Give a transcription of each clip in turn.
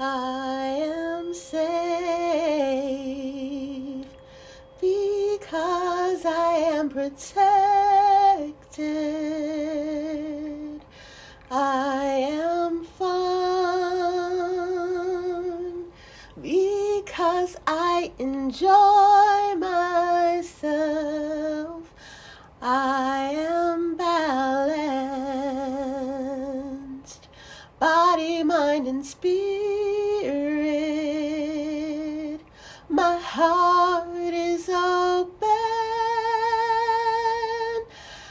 I am safe because I am protected. I am fun because I enjoy myself. I am balanced, body, mind, and spirit. My heart is open,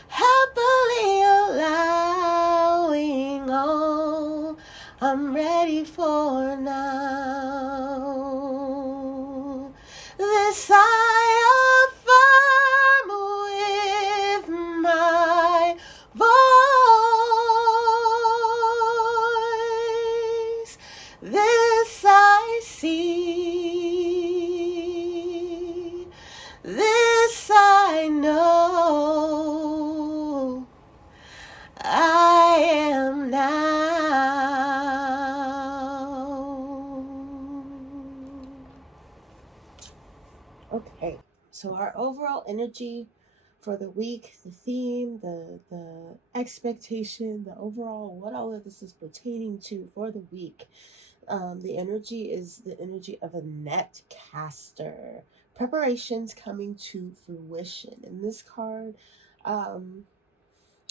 happily allowing all I'm ready for now. This I affirm with my voice. This I see. This I know. I am now. Okay, so our overall energy for the week, the theme, the expectation, the overall what all of this is pertaining to for the week. The energy is the energy of a net caster. Preparations coming to fruition. In this card, um,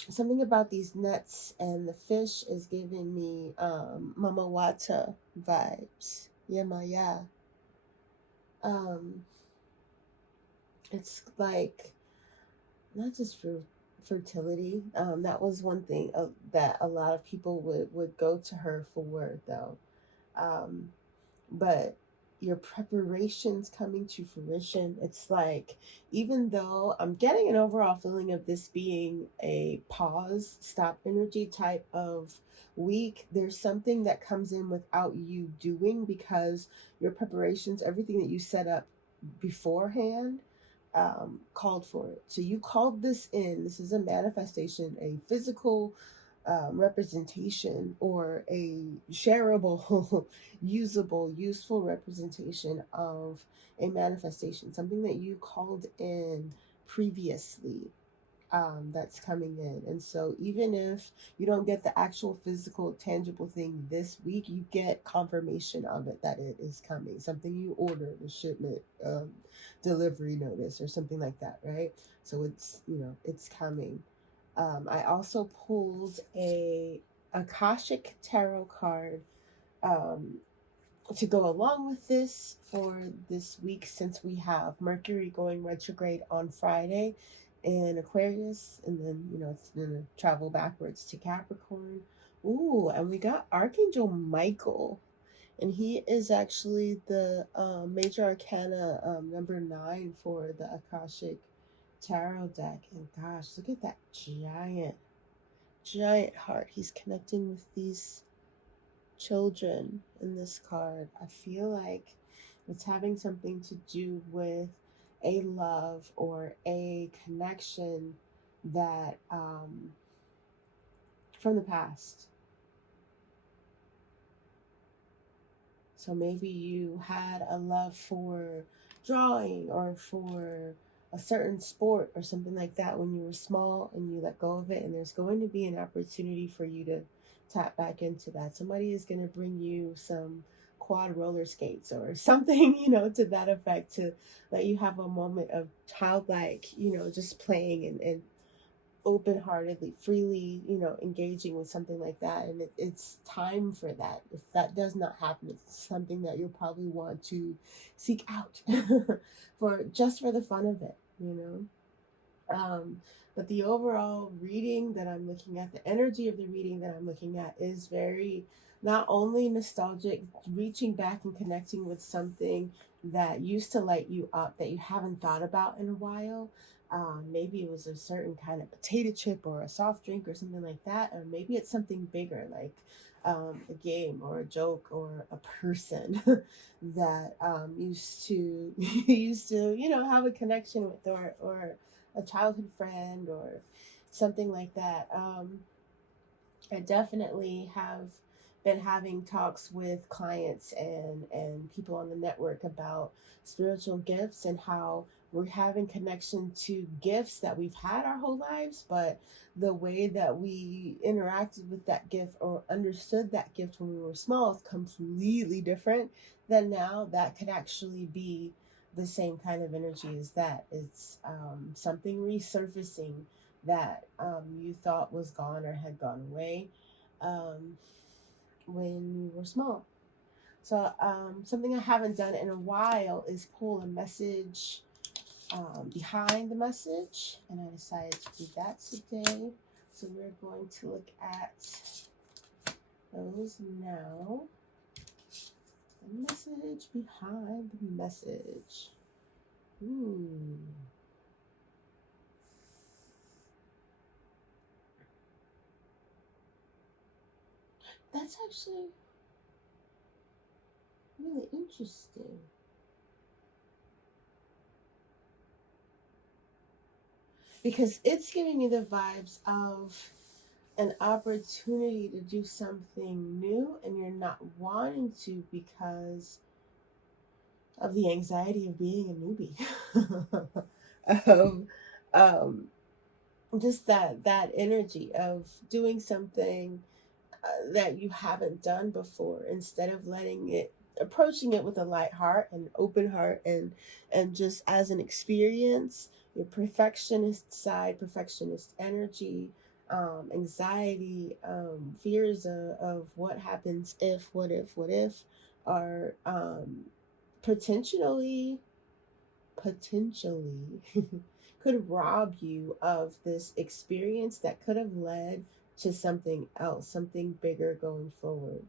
something about these nets and the fish is giving me Mama Wata vibes. Yeah, Maya. Um, it's like not just for fertility. That was one thing that a lot of people would go to her for, though. Um, but your preparations coming to fruition, it's like, even though I'm getting an overall feeling of this being a pause, stop energy type of week, there's something that comes in without you doing because your preparations, everything that you set up beforehand, called for it. So you called this in. This is a manifestation, a physical representation, or a shareable, usable, useful representation of a manifestation, something that you called in previously, that's coming in. And so, even if you don't get the actual physical, tangible thing this week, you get confirmation of it that it is coming. Something you ordered, a shipment, delivery notice, or something like that, right? So it's coming. I also pulled a Akashic tarot card, um, to go along with this for this week, since we have Mercury going retrograde on Friday in Aquarius, and then it's going to travel backwards to Capricorn. Ooh, and we got Archangel Michael, and he is actually the major arcana, number 9 for the Akashic tarot deck. And gosh, look at that giant heart. He's connecting with these children in this card. I feel like it's having something to do with a love or a connection that, from the past. So maybe you had a love for drawing or for a certain sport or something like that when you were small, and you let go of it, and there's going to be an opportunity for you to tap back into that. Somebody is going to bring you some quad roller skates or something, to that effect, to let you have a moment of childlike, just playing and open-heartedly, freely, engaging with something like that. And it's time for that. If that does not happen, it's something that you'll probably want to seek out for the fun of it. But the overall reading that I'm looking at, the energy of the reading that I'm looking at, is very, not only nostalgic, reaching back and connecting with something that used to light you up that you haven't thought about in a while. Maybe it was a certain kind of potato chip or a soft drink or something like that, or maybe it's something bigger, like a game or a joke or a person that, used to have a connection with, or a childhood friend or something like that. I definitely have been having talks with clients and people on the network about spiritual gifts and how we're having connection to gifts that we've had our whole lives, but the way that we interacted with that gift or understood that gift when we were small is completely different than now. That could actually be the same kind of energy as that. It's something resurfacing that you thought was gone or had gone away um, when you were small. So, something I haven't done in a while is pull a message behind the message, and I decided to do that today. So, we're going to look at those now. The message behind the message. Ooh. That's actually really interesting. Because it's giving me the vibes of an opportunity to do something new and you're not wanting to because of the anxiety of being a newbie. um, um, just that energy of doing something that you haven't done before, instead of letting it approaching it with a light heart and open heart and just as an experience. Your perfectionist side, perfectionist energy, anxiety, fears of what happens if, what if are potentially could rob you of this experience that could have led to something else, something bigger going forward.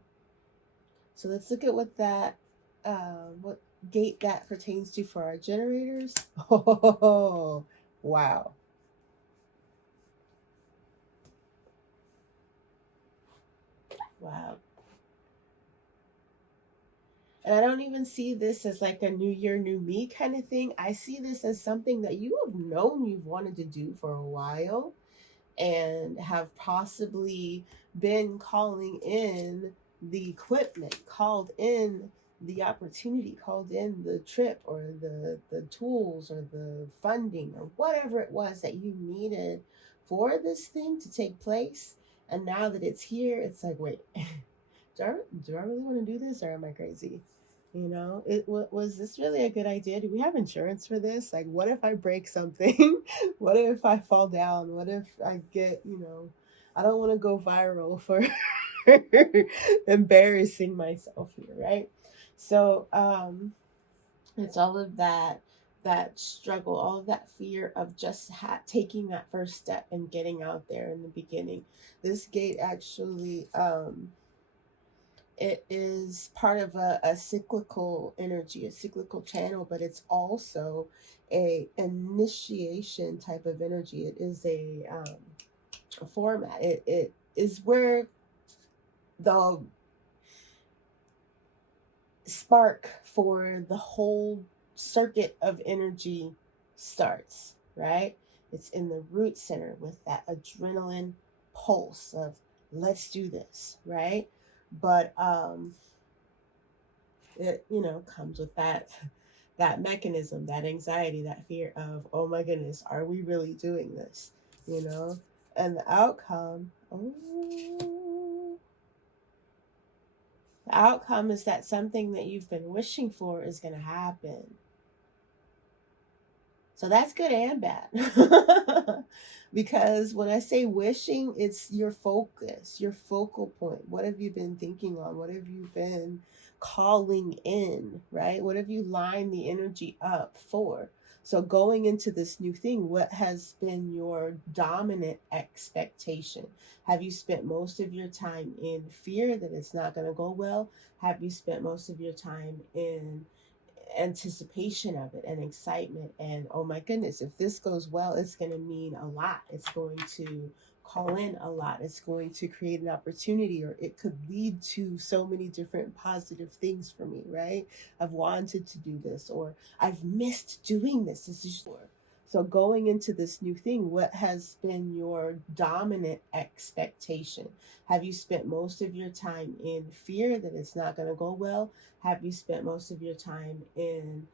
So let's look at what gate that pertains to for our generators. Oh, wow. Wow. And I don't even see this as like a new year, new me kind of thing. I see this as something that you have known you've wanted to do for a while and have possibly been calling in the equipment, called in the opportunity, called in the trip or the tools or the funding or whatever it was that you needed for this thing to take place. And now that it's here, it's like, wait, do I really want to do this or am I crazy? Was this really a good idea? Do we have insurance for this? Like, what if I break something? What if I fall down? What if I get, I don't want to go viral for embarrassing myself here, right? So, it's all of that struggle, all of that fear of just taking that first step and getting out there in the beginning. This gate actually it is part of a cyclical energy, a cyclical channel, but it's also a initiation type of energy. It is a format. It is where the spark for the whole circuit of energy starts, right? It's in the root center with that adrenaline pulse of let's do this, right? But it comes with that mechanism, that anxiety, that fear of, oh my goodness, are we really doing this? you know and the outcome is that something that you've been wishing for is going to happen. So that's good and bad. Because when I say wishing, it's your focus, your focal point. What have you been thinking on? What have you been calling in, right? What have you lined the energy up for? So going into this new thing, what has been your dominant expectation? Have you spent most of your time in fear that it's not going to go well? Have you spent most of your time in anticipation of it and excitement and, oh my goodness, if this goes well, it's going to mean a lot, it's going to call in a lot, it's going to create an opportunity, or it could lead to so many different positive things for me, right? I've wanted to do this, or I've missed doing this is So going into this new thing, what has been your dominant expectation? Have you spent most of your time in fear that it's not going to go well? Have you spent most of your time in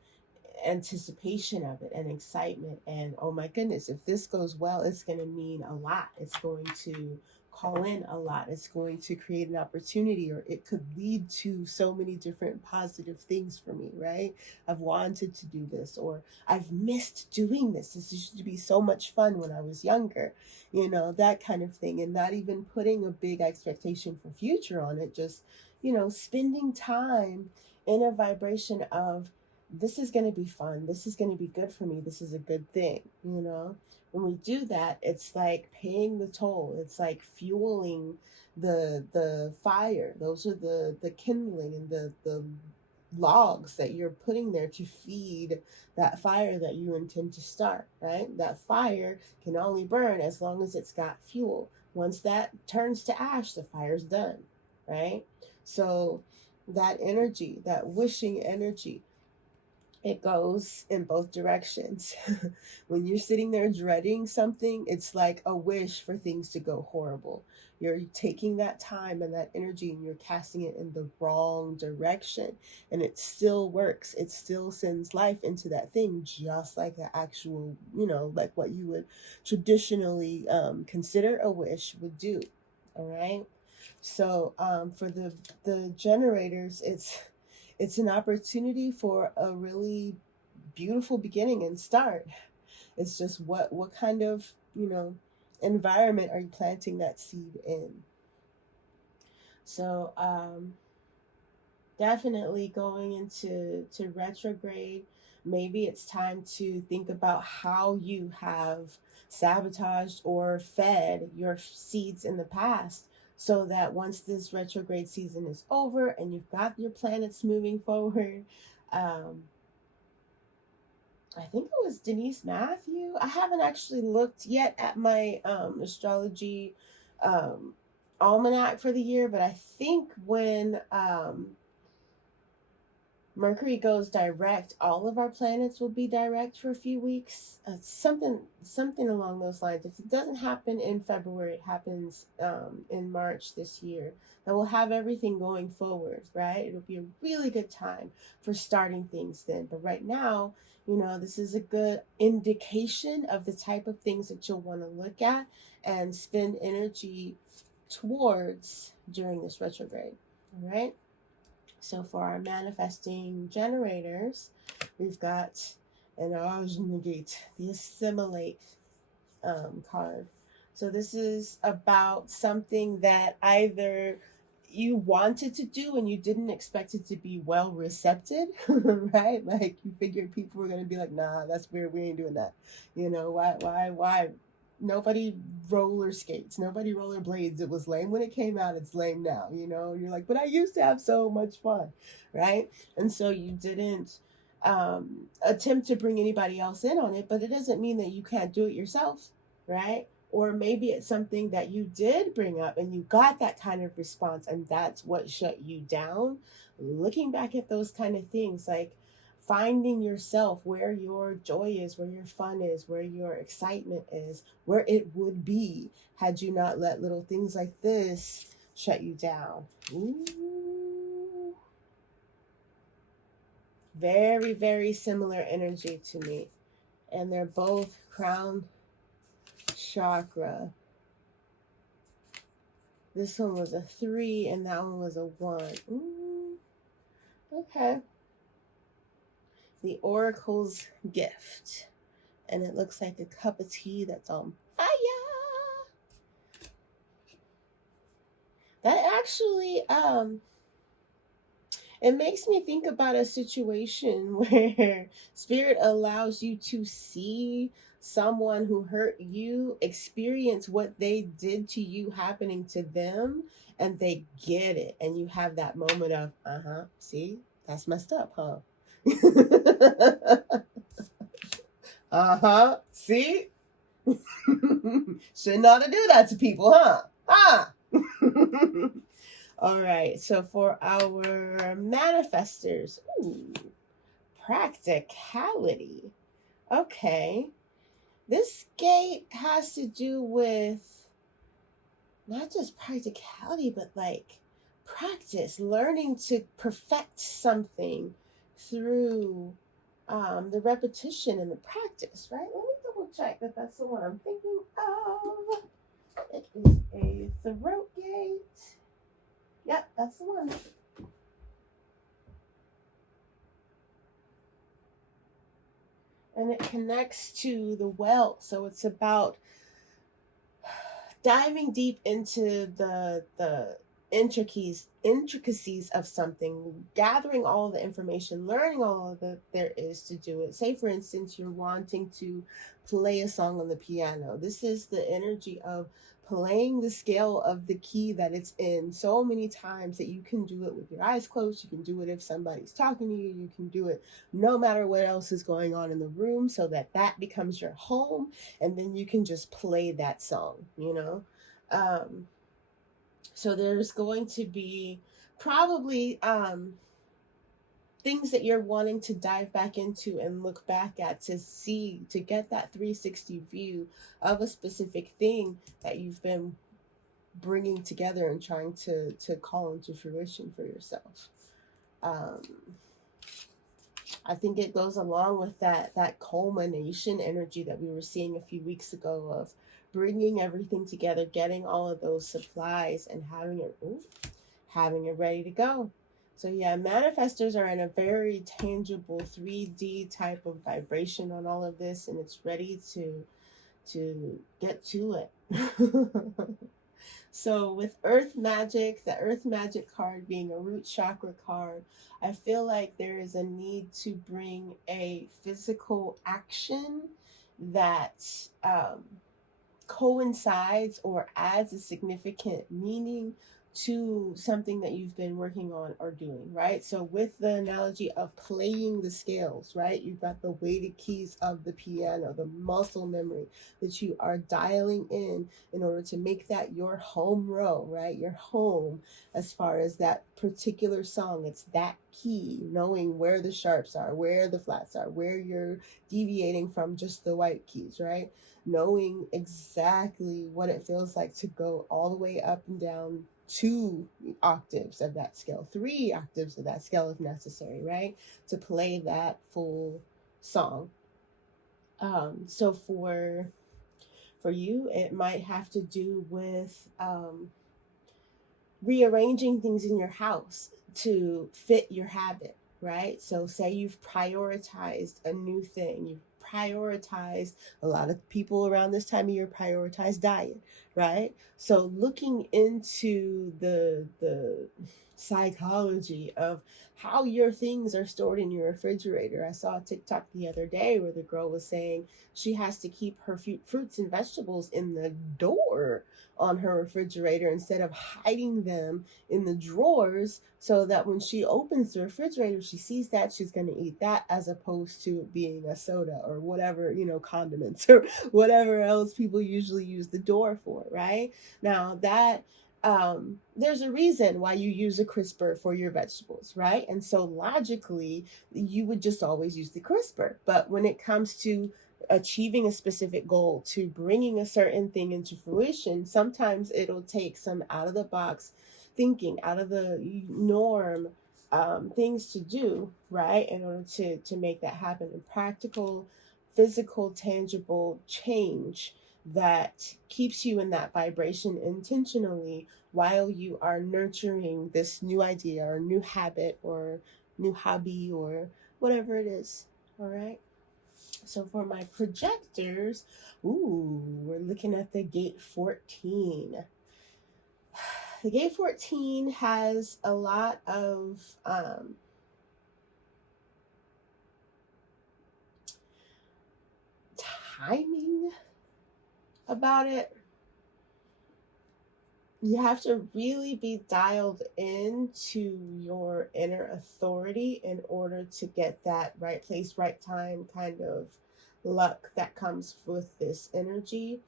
anticipation of it and excitement and, oh my goodness, if this goes well, it's going to mean a lot, it's going to call in a lot, it's going to create an opportunity, or it could lead to so many different positive things for me, right? I've wanted to do this, or I've missed doing this used to be so much fun when I was younger, that kind of thing. And not even putting a big expectation for future on it, just spending time in a vibration of, this is going to be fun, this is going to be good for me, this is a good thing. When we do that, it's like paying the toll, it's like fueling the fire. Those are the kindling and the logs that you're putting there to feed that fire that you intend to start, right? That fire can only burn as long as it's got fuel. Once that turns to ash, the fire's done, right? So that energy, that wishing energy, it goes in both directions. When you're sitting there dreading something, it's like a wish for things to go horrible. You're taking that time and that energy and you're casting it in the wrong direction. And it still works. It still sends life into that thing, just like an actual, like what you would traditionally consider a wish would do. All right. So for the generators, it's an opportunity for a really beautiful beginning and start. It's just what kind of environment are you planting that seed in? So definitely going into retrograde, maybe it's time to think about how you have sabotaged or fed your seeds in the past, so that once this retrograde season is over and you've got your planets moving forward. I think it was Denise Matthew. I haven't actually looked yet at my astrology almanac for the year, but I think when Mercury goes direct, all of our planets will be direct for a few weeks. Something along those lines. If it doesn't happen in February, it happens in March this year. And we'll have everything going forward, right? It'll be a really good time for starting things then. But right now, this is a good indication of the type of things that you'll want to look at and spend energy towards during this retrograde. All right. So for our manifesting generators, we've got an Ajnagate, the assimilate card. So this is about something that either you wanted to do and you didn't expect it to be well received, right? Like you figured people were going to be like, nah, that's weird, we ain't doing that. Why? Nobody roller skates, nobody rollerblades. It was lame when it came out, it's lame now, you're like, but I used to have so much fun, right? And so you didn't attempt to bring anybody else in on it, but it doesn't mean that you can't do it yourself, right? Or maybe it's something that you did bring up and you got that kind of response and that's what shut you down. Looking back at those kind of things, like finding yourself where your joy is, where your fun is, where your excitement is, where it would be had you not let little things like this shut you down. Ooh. Very, very similar energy to me. And they're both crown chakra. This one was a 3 and that one was a 1. Ooh. Okay. The Oracle's Gift. And it looks like a cup of tea that's on fire. That actually, it makes me think about a situation where Spirit allows you to see someone who hurt you experience what they did to you happening to them, and they get it. And you have that moment of, see, that's messed up, huh? See? Shouldn't ought to do that to people, huh? All right, so for our manifestors, practicality. Okay, This gate has to do with not just practicality, but like practice, learning to perfect something through the repetition and the practice, right? Let me double check that that's the one I'm thinking of. It is a throat gate. Yep, that's the one. And it connects to the well. So it's about diving deep into the intricacies of something, gathering all the information, learning all that there is to do it. Say for instance you're wanting to play a song on the piano. This is the energy of playing the scale of the key that it's in so many times that you can do it with your eyes closed. You can do it if somebody's talking to you. You can do it no matter what else is going on in the room, so that that becomes your home, and then you can just play that song, you know. um, so there's going to be probably things that you're wanting to dive back into and look back at to see, to get that 360 view of a specific thing that you've been bringing together and trying to call into fruition for yourself. um, I think it goes along with that culmination energy that we were seeing a few weeks ago of bringing everything together, getting all of those supplies, and having it ready to go. So yeah, manifestors are in a very tangible 3D type of vibration on all of this, and it's ready to get to it. So with Earth Magic, the Earth Magic card being a root chakra card, I feel like there is a need to bring a physical action that coincides or adds a significant meaning to something that you've been working on or doing, right? So with the analogy of playing the scales, right? You've got the weighted keys of the piano, the muscle memory that you are dialing in order to make that your home row, right? Your home as far as that particular song. It's that key, knowing where the sharps are, where the flats are, where you're deviating from just the white keys, right? Knowing exactly what it feels like to go all the way up and down 2 octaves of that scale, 3 octaves of that scale if necessary, right? To play that full song. So for you, it might have to do with rearranging things in your house to fit your habit, right? So, say you've prioritized a new thing, you've prioritized, a lot of people around this time of year prioritize diet, right? So, looking into the psychology of how your things are stored in your refrigerator. I saw a TikTok the other day where the girl was saying she has to keep her fruits and vegetables in the door on her refrigerator instead of hiding them in the drawers, so that when she opens the refrigerator, she sees that she's going to eat that, as opposed to it being a soda or whatever, condiments or whatever else people usually use the door for, right? Now that there's a reason why you use a crisper for your vegetables, right? And so logically, you would just always use the crisper. But when it comes to achieving a specific goal, to bringing a certain thing into fruition, sometimes it'll take some out of the box thinking, out of the norm, things to do, right, in order to make that happen. And practical, physical, tangible change that keeps you in that vibration intentionally while you are nurturing this new idea or new habit or new hobby or whatever it is. All right. So for my projectors, we're looking at the gate 14. The gate 14 has a lot of timing about it. You have to really be dialed into your inner authority in order to get that right place, right time kind of luck that comes with this energy.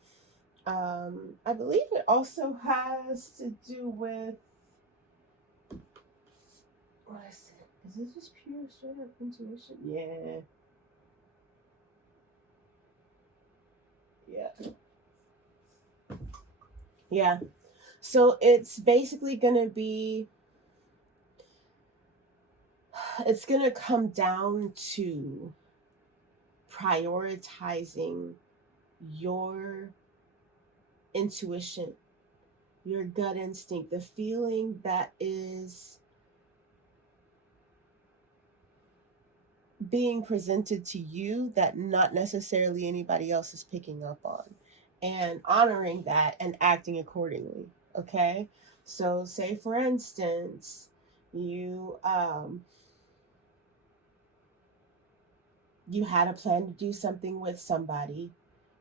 I believe it also has to do with, what is it? Is it just pure, straight up intuition? Yeah. Yeah. So it's basically going to be, it's going to come down to prioritizing your intuition, your gut instinct, the feeling that is being presented to you that not necessarily anybody else is picking up on, and honoring that and acting accordingly. Okay. So say for instance, you you had a plan to do something with somebody,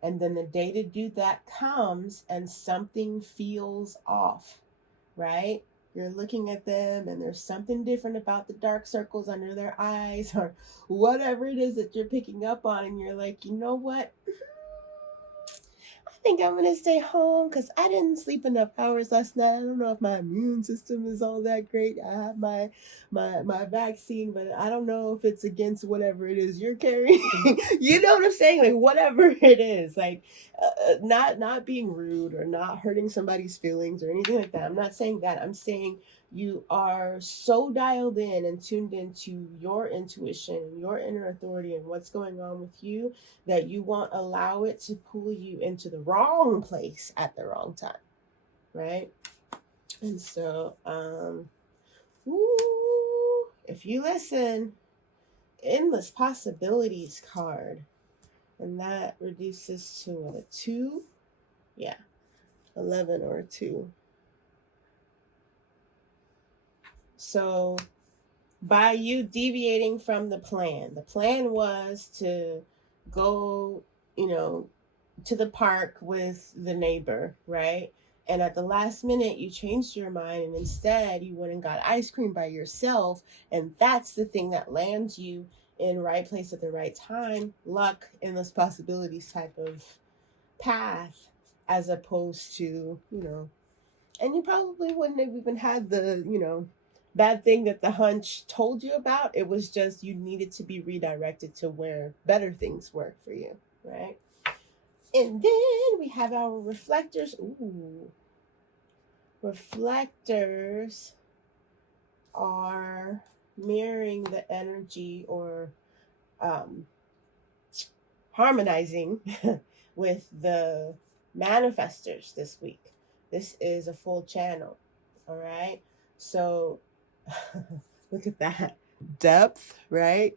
and then the day to do that comes and something feels off, right? You're looking at them and there's something different about the dark circles under their eyes or whatever it is that you're picking up on, and you're like, you know what, I think I'm gonna stay home because I didn't sleep enough hours last night. I don't know if my immune system is all that great. I have my vaccine, but I don't know if it's against whatever it is you're carrying. You know what I'm saying? Like whatever it is, like not being rude or not hurting somebody's feelings or anything like that. I'm not saying that. I'm saying you are so dialed in and tuned into your intuition and your inner authority and what's going on with you that you won't allow it to pull you into the wrong place at the wrong time, right? And so, if you listen, endless possibilities card, and that reduces to what, a 2? Yeah, 11 or a 2. So, by you deviating from the plan was to go, you know, to the park with the neighbor, right? And at the last minute, you changed your mind and instead you went and got ice cream by yourself. And that's the thing that lands you in right place at the right time, luck, endless possibilities type of path, as opposed to, and you probably wouldn't have even had the, bad thing that the hunch told you about. It was just you needed to be redirected to where better things work for you, right? And then we have our reflectors. Ooh. Reflectors are mirroring the energy or um, harmonizing with the manifestors this week. This is a full channel. All right. So look at that depth, right?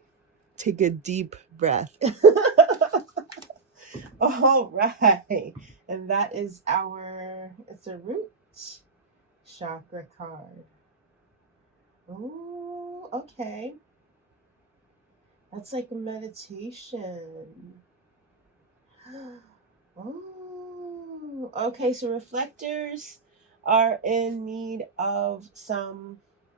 Take a deep breath. All right. And that is it's a root chakra card. Oh, okay. That's like a meditation. Oh, okay. So reflectors are in need of some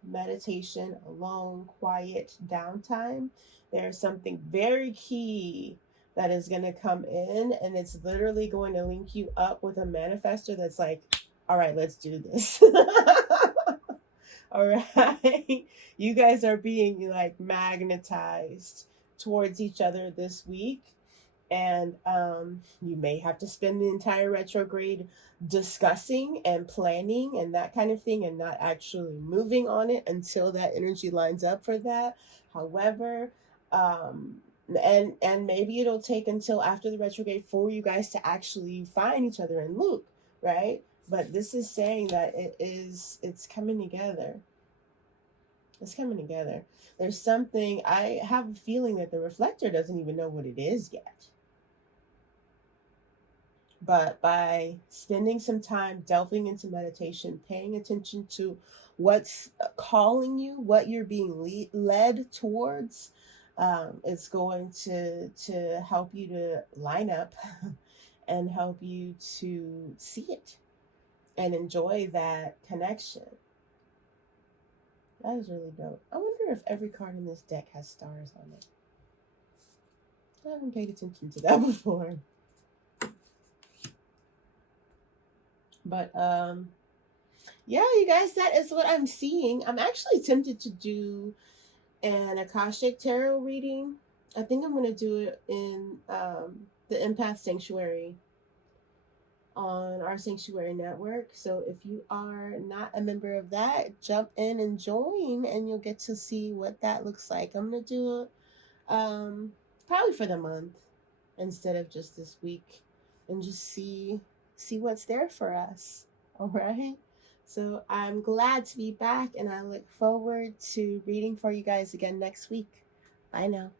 meditation, alone, quiet, downtime. There's something very key that is going to come in, and it's literally going to link you up with a manifester that's like, all right, let's do this. All right. You guys are being like magnetized towards each other this week. And you may have to spend the entire retrograde discussing and planning and that kind of thing and not actually moving on it until that energy lines up for that. However, and maybe it'll take until after the retrograde for you guys to actually find each other and link, right? But this is saying that it's coming together. It's coming together. There's something, I have a feeling that the reflector doesn't even know what it is yet. But by spending some time delving into meditation, paying attention to what's calling you, what you're being led towards, it's going to help you to line up and help you to see it and enjoy that connection. That is really dope. I wonder if every card in this deck has stars on it. I haven't paid attention to that before. But yeah, you guys, that is what I'm seeing. I'm actually tempted to do an Akashic Tarot reading. I think I'm going to do it in the Empath Sanctuary on our Sanctuary Network. So if you are not a member of that, jump in and join, and you'll get to see what that looks like. I'm gonna do it probably for the month instead of just this week, and just see what's there for us. All right. So I'm glad to be back, and I look forward to reading for you guys again next week. Bye now.